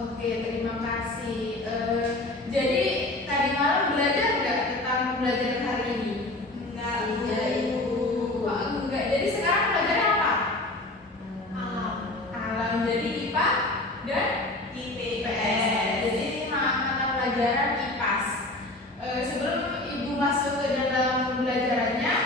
Oke, terima kasih. Jadi tadi malam belajar nggak tentang pembelajaran hari ini? Enggak, Iya, Ibu. Oh, enggak. Jadi sekarang belajarnya apa? Alam. Alam. Jadi IPA dan IPS. Jadi mata pelajaran IPAS. Sebelum Ibu masuk ke dalam pembelajarannya,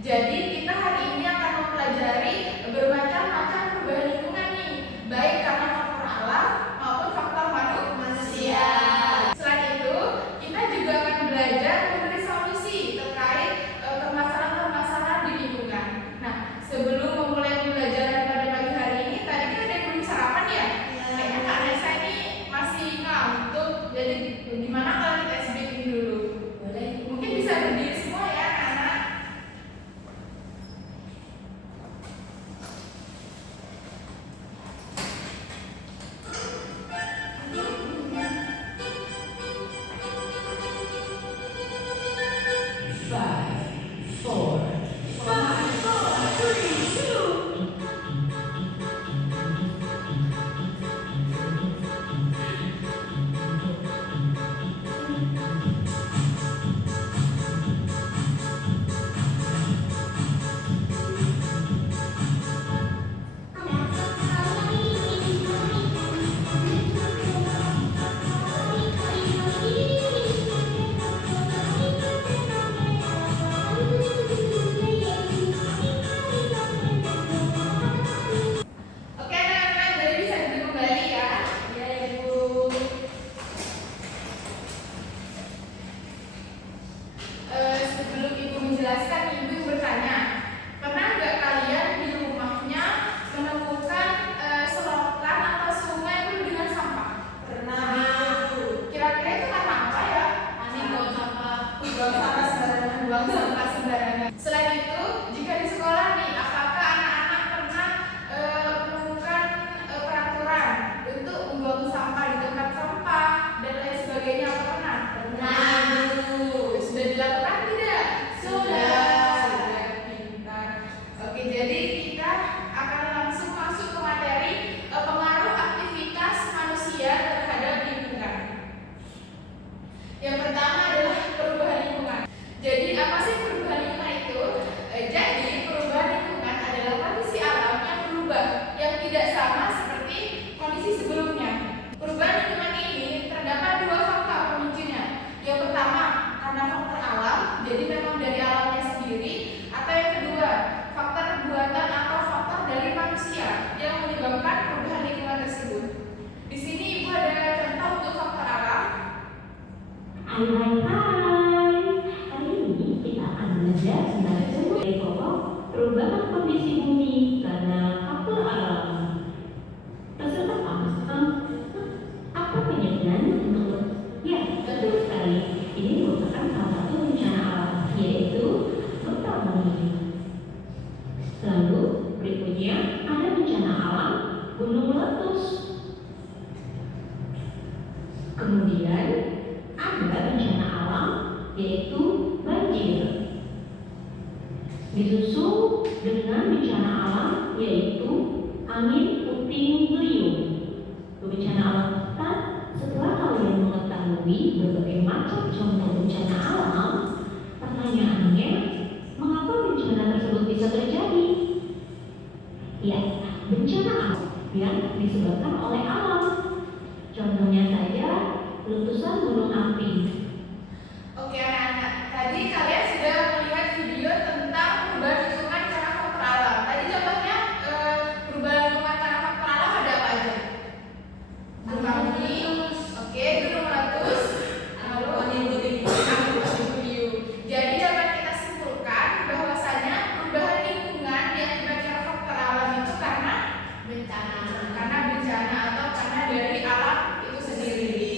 jadi kita hari ini akan mempelajari bermacam-macam perubahan lingkungan nih, baik karena faktor alam maupun faktor manusia. Selain itu, kita juga akan belajar memberi solusi terkait permasalahan-permasalahan di lingkungan. Nah, sebelum memulai pembelajaran pada pagi hari ini, tadi kan ada yang belum sarapan ya? Kayaknya Kak Nesa ini masih ngantuk. Jadi gimana kalau kita SBK dulu? Boleh. Mungkin bisa berdiri semua ya, anak-anak. Oke anak-anak, jadi bisa duduk kembali ya. Ya Ibu. Sebelum Ibu menjelaskan, Ibu bertanya, pernah nggak kalian di rumahnya menemukan selokan atau sungai penuh dengan sampah? Pernah. Kira-kira itu karena apa ya? Buang sampah. Buang sampah sembarangan, buang sampah sembarangan. Selain itu, jika di sekolah nih, apakah anak-anak pernah menemukan peraturan untuk membuang sampah di tempat sampah dan lain sebagainya? Apa pernah? Pernah, Bu. Sudah dilakukan tidak? Sudah, pintar. Oke, jadi kita akan langsung masuk ke materi pengaruh aktivitas manusia terhadap lingkungan. Yang pertama adalah perubahan lingkungan. Jadi apa sih perubahan lingkungan itu? Jadi perubahan lingkungan adalah kondisi alam yang berubah, yang tidak sama seperti kondisi sebelumnya. Perubahan lingkungan ini terdapat dua faktor pemicunya. Yang pertama karena faktor alam, jadi memang dari alamnya sendiri, atau yang kedua faktor buatan atau faktor dari manusia yang menyebabkan perubahan lingkungan tersebut. Di sini Ibu ada contoh untuk faktor alam. Hai hai hai. Hari ini kita akan belajar tentang sumber pokok perubahan kondisi bumi karena faktor alam. Peserta paham apa penyebabnya menurut? Ya, betul sekali. Ini merupakan salah satu bencana alam, yaitu gempa bumi. Lalu berikutnya ada bencana alam gunung meletus. Kemudian ada bencana alam yaitu banjir. Disusul dengan bencana alam yaitu angin puting beliung. Bencana alam kita, setelah kalian mengetahui berbagai macam contoh bencana alam, pertanyaannya, mengapa bencana tersebut bisa terjadi? Ya, bencana alam yang disebabkan oleh alam. Contohnya saja letusan gunung api. Oke anak-anak, tadi kalian sudah melihat video tentang perubahan lingkungan karena faktor alam. Tadi contohnya perubahan lingkungan karena faktor alam ada apa aja? Gempa bumi, oke, gunung meletus, lalu angin puting beliung. Jadi dapat kita simpulkan bahwasanya perubahan lingkungan diakibatkan faktor alam itu karena bencana atau karena dari alam itu sendiri.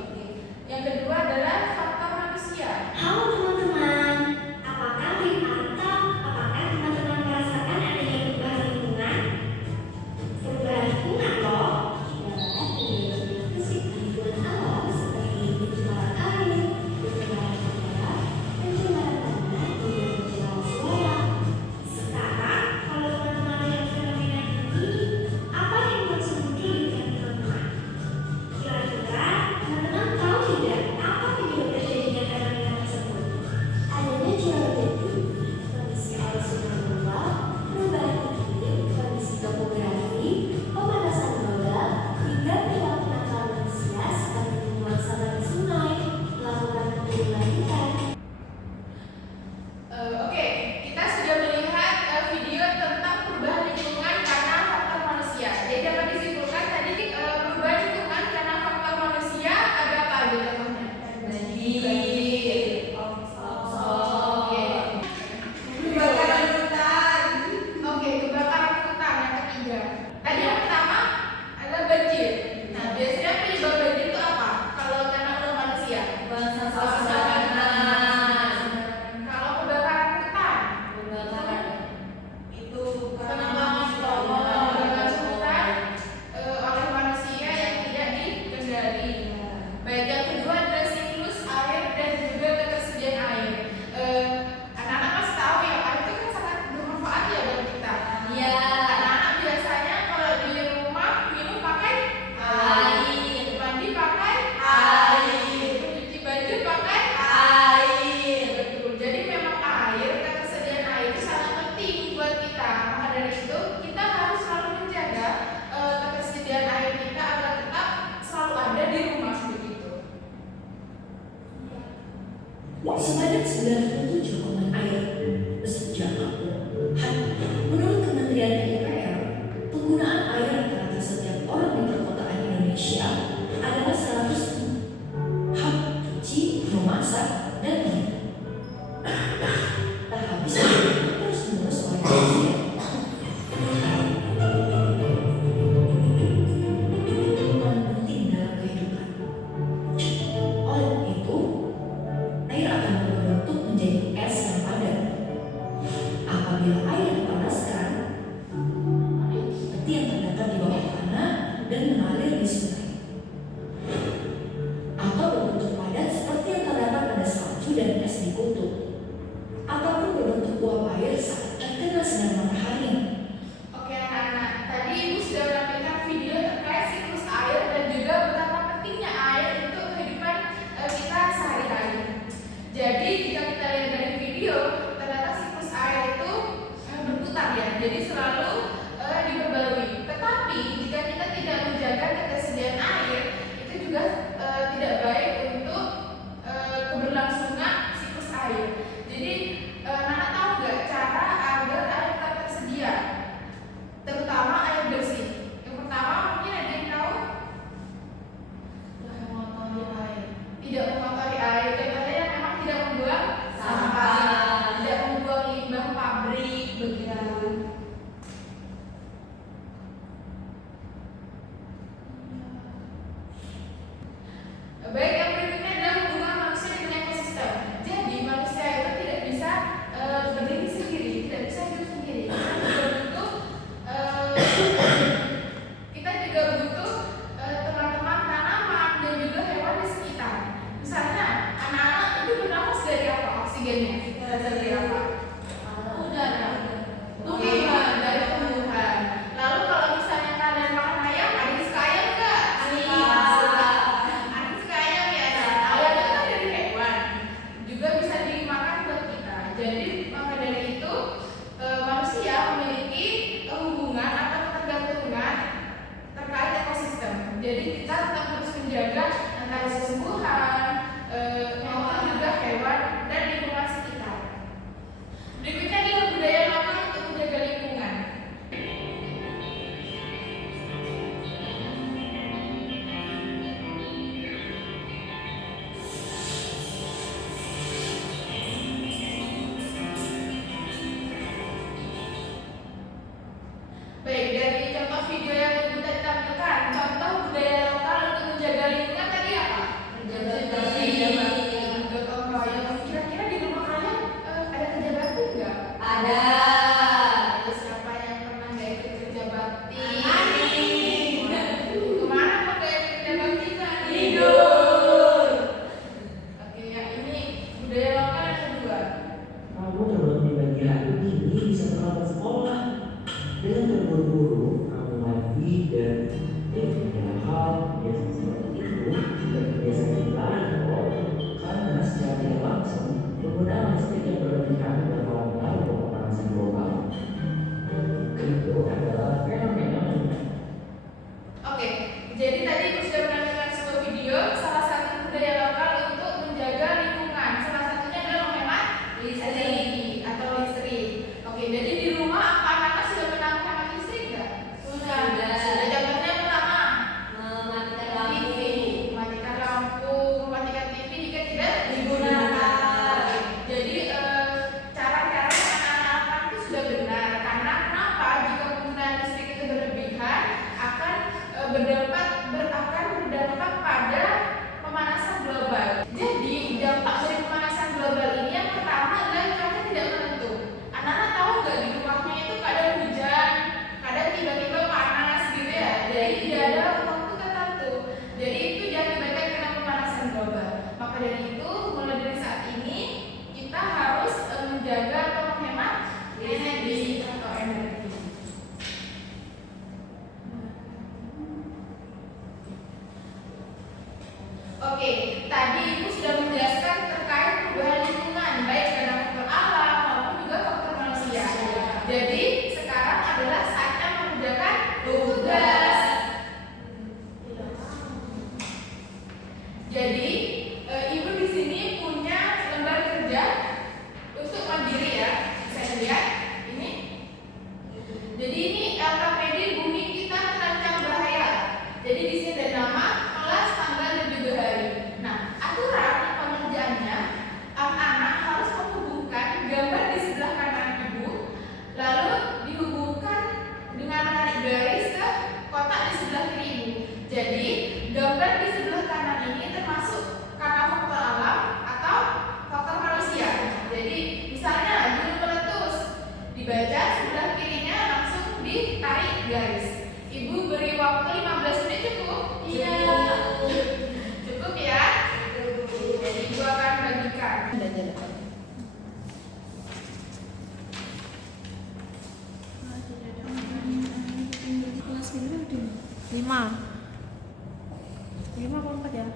Oke. Yang kedua adalah faktor manusia. Halo teman-teman. manusia adalah 100 hak cuci, memasak, dan minum. Tak habis terus-menerus oleh manusia. Paling penting dalam kehidupan. Oleh itu, air akan berbentuk menjadi es yang padat. Apabila air dipanaskan, seperti yang terdapat di bawah tanah dan mengalir di sungai, atau berbentuk padat seperti yang terdapat pada salju dan es di kutub, ataupun berbentuk uap air saat terkena sinar matahari. Oke anak-anak, tadi Ibu sudah menampilkan video terkait siklus air dan juga betapa pentingnya air untuk kehidupan kita sehari-hari. Jadi jika kita lihat dari video, ternyata siklus air itu berputar ya, jadi selalu diperbarui. Tetapi jika kita tidak menjaga ketersediaan air, itu juga tidak baik untuk keberlangsungan siklus air. Jadi anak tahu nggak cara agar air tetap tersedia, terutama air bersih? Yang pertama mungkin ada yang tahu? Mengotori air. Tidak mengotori air. Contohnya memang tidak membuang sampah, tidak membuang limbah pabrik begitu. Baik, yang berikutnya adalah hubungan manusia dengan ekosistem. Jadi manusia itu tidak bisa berdiri sendiri, tidak bisa hidup sendiri. Kita juga butuh teman-teman tanaman dan juga hewan di sekitar. Misalnya anak-anak itu bernafas dari apa oksigennya? Dari apa? Udara. Tumbuhan, dari tumbuhan. Lalu kalau misalnya kalian makan ayam, ada yang suka ayam nggak? Ada yang suka ayam ya. Ayam itu kan dari hewan, juga bisa dimakan buat kita. Jadi maka dari itu manusia memiliki hubungan atau ketergantungan terkait ekosistem. Jadi kita tetap harus menjaga antara tumbuhan maupun juga hewan dan lingkungan sekitar. Berikutnya adalah budaya lokal untuk menjaga lingkungan. Baik, dari contoh video yang Ibu tadi tampilkan, contoh budaya lokal untuk menjaga lingkungan tadi apa? Menjaga Kerja bakti. bakti, gotong royong. Kira-kira di rumah kalian ada kerja bakti nggak? Ada. Ada siapa yang pernah nggak ikut kerja bakti? Ani. Kemana mau nggak ikut kerja bakti kan? Tidur. Oke, yang ini budaya lokal yang kedua. Kamu terus di pagi hari ini bisa terlambat sekolah. Dengan terburu-buru, kamu mandi dan dengan hal biasa seperti itu tidak biasa kita karena secara tidak langsung penggunaan listrik yang berlebihan berpengaruh pada pemanasan global. Itu adalah fenomena lingkungan. Oke, jadi tadi Ibu sudah menampilkan sebuah video salah satu budaya lokal untuk menjaga lingkungan. Salah satunya adalah menghemat listrik atau listrik. Oke, jadi di rumah apa anak sudah pernah menghemat listrik nggak? Sudah. Contohnya pertama, Mematikan TV, lampu. mematikan lampu, mematikan TV jika tidak Digunakan. Jadi cara-cara yang anak-anak lakukan itu sudah benar. Karena kenapa? Jika penggunaan listrik itu berlebihan akan berdampak pada pemanasan global. Jadi dampak dari pemanasan global ini yang pertama adalah cuaca tidak menentu. Anak-anak tahu nggak di rumahnya itu kadang hujan, kadang tiba-tiba panas gitu ya. Jadi tidak ada waktu tertentu. Jadi itu diakibatkan karena pemanasan global. Maka dari itu mulai dari saat ini kita harus menjaga atau menghemat energi atau energi. Oke, tadi Ibu sudah menjelaskan terkait perubahan lingkungan, baik karena faktor alam maupun juga faktor manusia. Jadi sekarang adalah saatnya mengerjakan tugas. Jadi Ibu di sini punya lembar kerja untuk mandiri ya. Saya lihat ini. Jadi ini LKPD bumi kita terancam bahaya. Jadi di sini ada nama, Jadi gambar di sebelah kanan ini termasuk karena faktor alam atau faktor manusia. Jadi misalnya gunung meletus, dibaca sebelah kirinya langsung ditarik garis. Ibu beri waktu 15 menit cukup? Iya. Cukup ya? Jadi ibu akan bagikan. Kelas 5 apa 4 ya?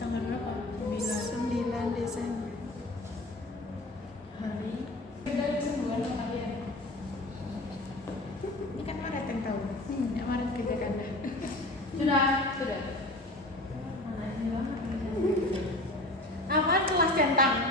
Tanggal berapa? 9 Desember. Hari dari kesembuhan kalian. Ini kan Maret yang tahu. Ya Maret kita kan. Sudah. Apa kelas centang?